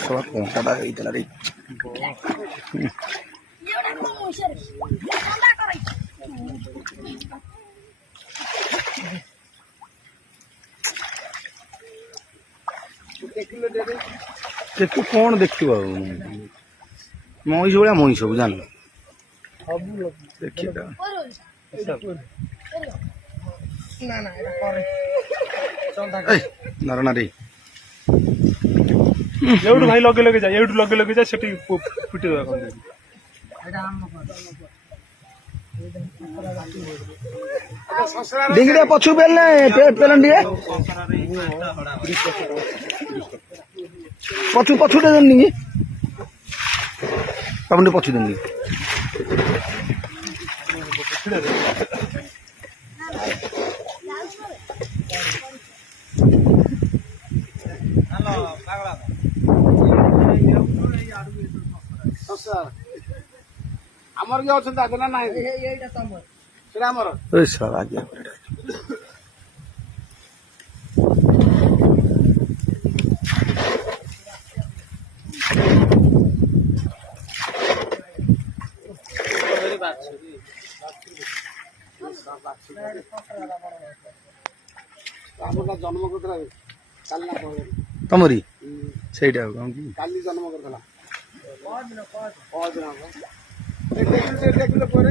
Soal kongkada itu lari. देखो कौन देखियो मईस भाया मईस सब जान देखिए नर नारी एवढं भाई लगे लगे जा एवढं लगे लगे जा सेठी पिटी दवा कम डिंगड़े पछु पेलने पेलन दिए पछु पछु दे देनी अपने पछु देनी ଆମର କିଏ ଅଛନ୍ତି ଆଗ ନା ନାହିଁ ସେଟା ଆମର ए सर आज्ञा ଆମର ଜନ୍ମ କରିଥିଲା କାଲି ନା तमरी ସେଇଟା କଣ କି କାଲି ଜନ୍ମ କରିଥିଲା ଦେଖିଲେ ପରେ